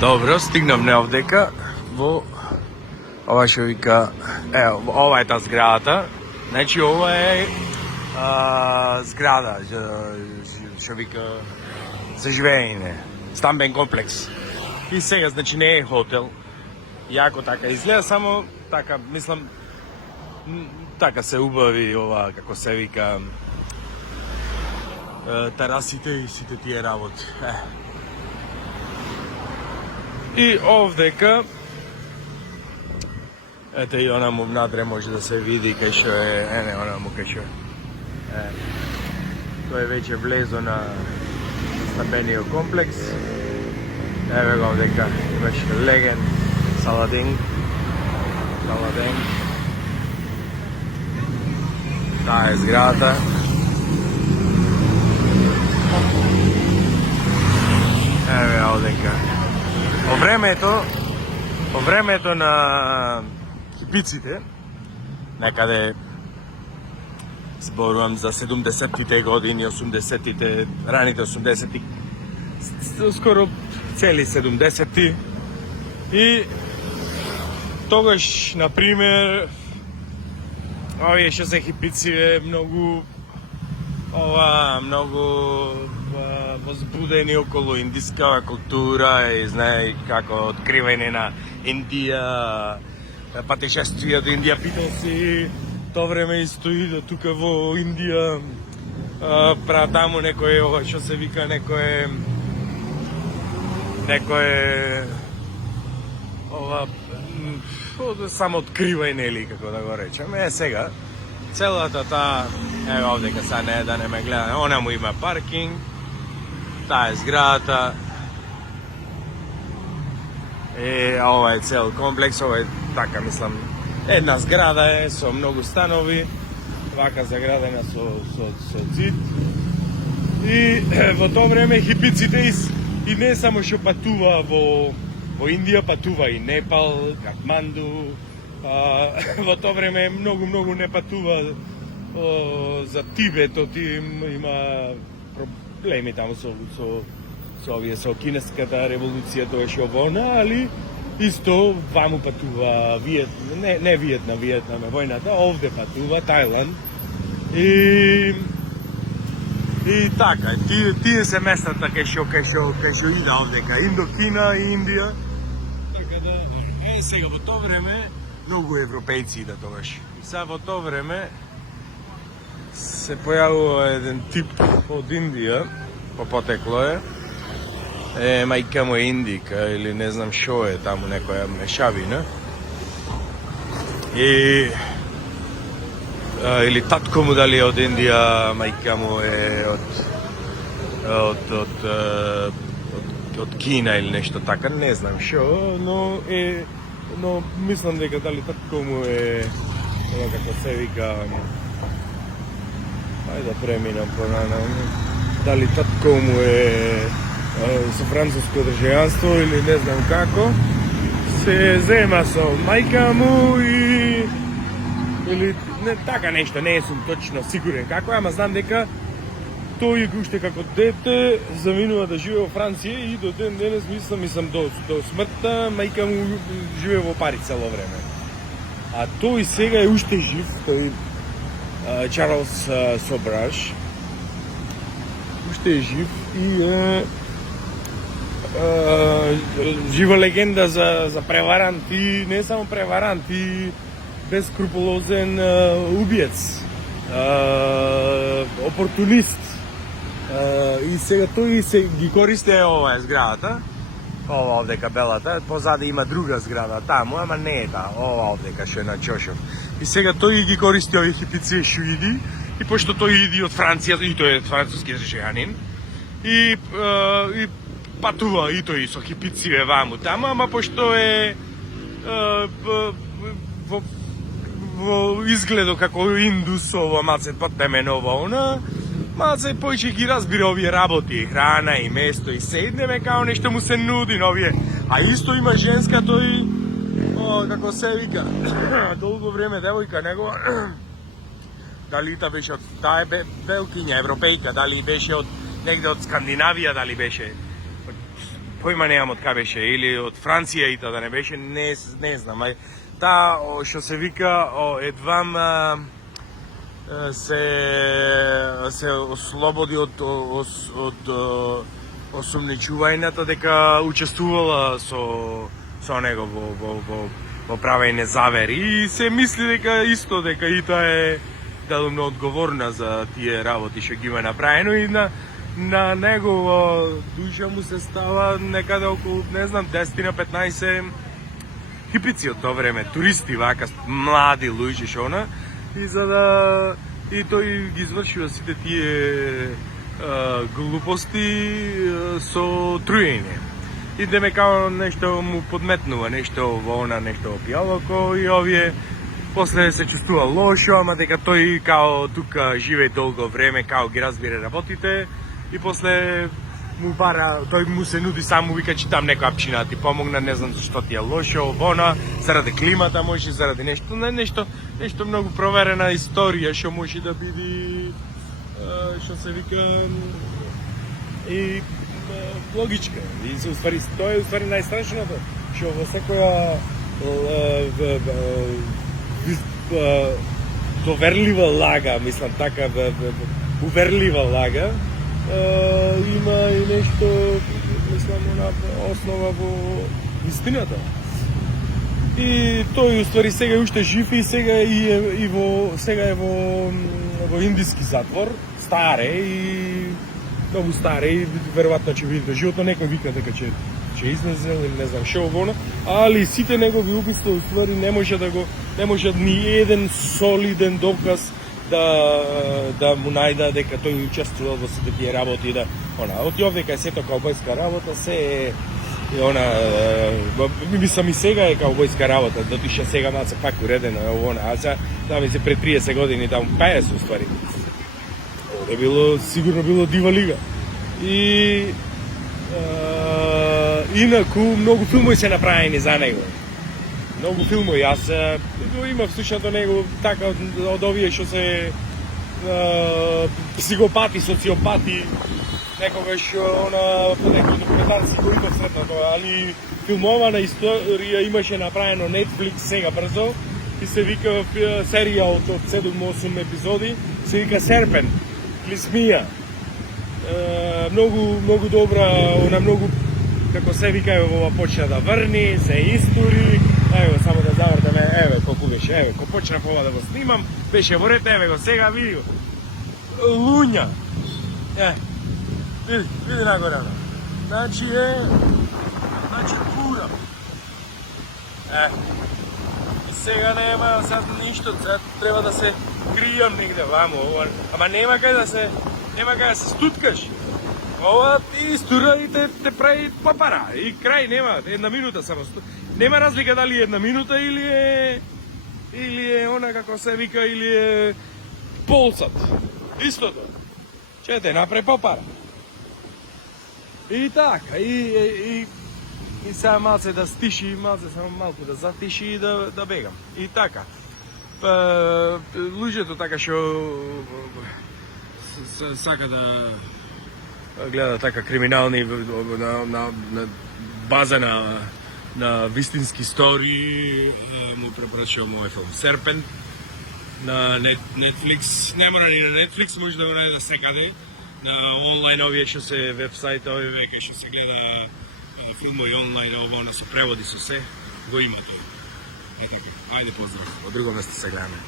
Добро, стигнавме овдека во ова што вика, ова е таа зградата. Значи ова е зграда што вика за живеење, стамбен комплекс. И сега значи не е хотел. Јако така изгледа, само така мислам така се убави ова како се вика терасите и сите тие работи. И овдека ете и она му внатре може да се види кај што е, она му кај што е. Тој е веќе влезо на стамбениот комплекс. Еве го овдека имаш леген Саладин. Таа е зградата. Еве овдека. По времето на хипиците, некаде зборувам за 70-тите години, 80-тите, раните 80-ти, скоро цели 70-ти. И тогаш, например, овие што се хипици многу возбудени околу индискава култура и знае како откривање на Индија, патешествија до Индија, питал си тоа време исто и до тука во Индија, прават таму некој ова што се вика некој ова само откривање или како да го речеме. Сега целата таа, ево овдека са не да не ме гледа, она му има паркинг, таа е зградата. Ова е цел комплекс, ова е така мислам една зграда е со многу станови, вака заградена со зид. И во тоа време хипиците и не само што патува во Индија, патува и Непал, Катманду. Во тоа време многу не патува за Тибетот, има проблеми таму со кинеската револуција, тоа што вона, али исто ваму патува не Виетнам е војната, овде патува Тајланд. И така, тие се местата кај што иде овдека, Индокина и Индија. Така да, сега во тоа време многу европејци иде тогаш. И сега во тоа време се појавува еден тип од Индија, по потекло е мајка му е индика или не знам шо е таму некоја мешавина. Или татко му дали од Индија, мајка му е од Кина или нешто така, не знам шо, но мислам дека дали татко му е како се вика, ајде да преминам понанаму, дали татко му е со француско државјанство или не знам како, се зема со мајка му или не така нешто, не сум точно сигурен како, ама знам дека тој уште како дете заминува да живее во Франција и до ден денес мислам до смртта мајка му живее во Париз цело време. А тој сега е уште жив, тој Чарлс Собраш, уште е жив и жива легенда за преварант и не само преварант и бескрупулозен убиец, опортунист. И сега тој се ги користи ова е зградата, ова овдека белата, позади има друга зграда таму, ама не е таа, ова овдека што е на Чошов. И сега тој ги користи овие хипици што иди, и пошто тој иди од Франција, и тој е француски државјанин, и патува и тој со хипици ваму таму, ама пошто е во изгледо како индус, ово малце подтеменово, малце поиќе ги разбира овие работи, храна и место и седнеме као нешто му се нуди на овие. А исто има женска, тој, како се вика, долго време девојка негова, дали та беше таа е белкиња, европејка, дали беше од негде од Скандинавија, дали беше поима немам од кај беше, или од Франција и да не беше, не знам, таа што се вика едвам се ослободи од осумничувањето дека учествувала со него во правење завери и се мисли дека исто дека и таа е делумно одговорна за тие работи што ги има направено и на негова душа му се става некаде околу, не знам, 10 на 15 хипици од тоа време, туристи вака, млади луѓе што она, и тој ги извршува сите тие глупости со труење. И деме као нешто му подметнува, нешто во она, нешто во пијалоко и овие после се чувствува лошо, ама дека тој као тука живее долго време, као ги разбира работите и после му бара, тој му се нуди само, вика че там некоја апчина ти помогна, не знам зашто ти е лошо, вона, заради климата може, заради нешто многу проверена историја што може да биде, што се вика, и логичка. И се уствари, тоа е уствари најстрашното, што во секоја доверлива лага, мислам така, уверлива лага, има и нешто, мислам, на основа во истината. И тој уствари сега уште жив и сега е во индиски затвор, старе и многу старе и веројатно ќе биде животно, некој вика дека ќе излезел или не знам што во, али сите негови убиства уствари не може ни еден солиден доказ да му најда дека тој учествувал во сите тие работи, да оти овде кај сето каубојска работа се мислам и сега е каубојска работа, дотише сега малце пак уредено а сега ми се пред 30 години таму 50 уствари. Сигурно било дива лига. И инаку многу филмови се направени за него. Многу филмови, јас го имав слушнат до него така од овие што се психопати, социопати, некогаш по некои документарци го имав сретно тоа, али филмована историја имаше направено Netflix сега брзо и се вика серија од 7-8 епизоди, се вика Серпент или Смија. Многу добра, многу како се вика ова почна да врни, се истори. Ево само да завртаме, еве колку беше, ко почнав ова да го снимам, беше во ред, еве го сега види го. Луња. Види нагоре. Значи кура. И сега нема сад ништо, сега треба да се кријам негде вамо, ама нема кај да се стуткаш. Ова ти истура и те прави папара и крај, нема една минута само. Нема разлика дали една минута или е она како се вика или е полсат. Истото. Че те направи папара. И така, и сега малце да стиши, само малку да затиши и да бегам. И така. Луѓето така што сака да гледа така криминални на база на вистински истории, му препорачувам овој филм Серпент на Netflix. Не мора ни на Netflix, може да го најде секаде. На онлайн овие што се вебсајтови веќе што се гледа филмови онлайн, ово со преводи со се, го има тоа. Така, ајде поздрав, од друго место се гледаме.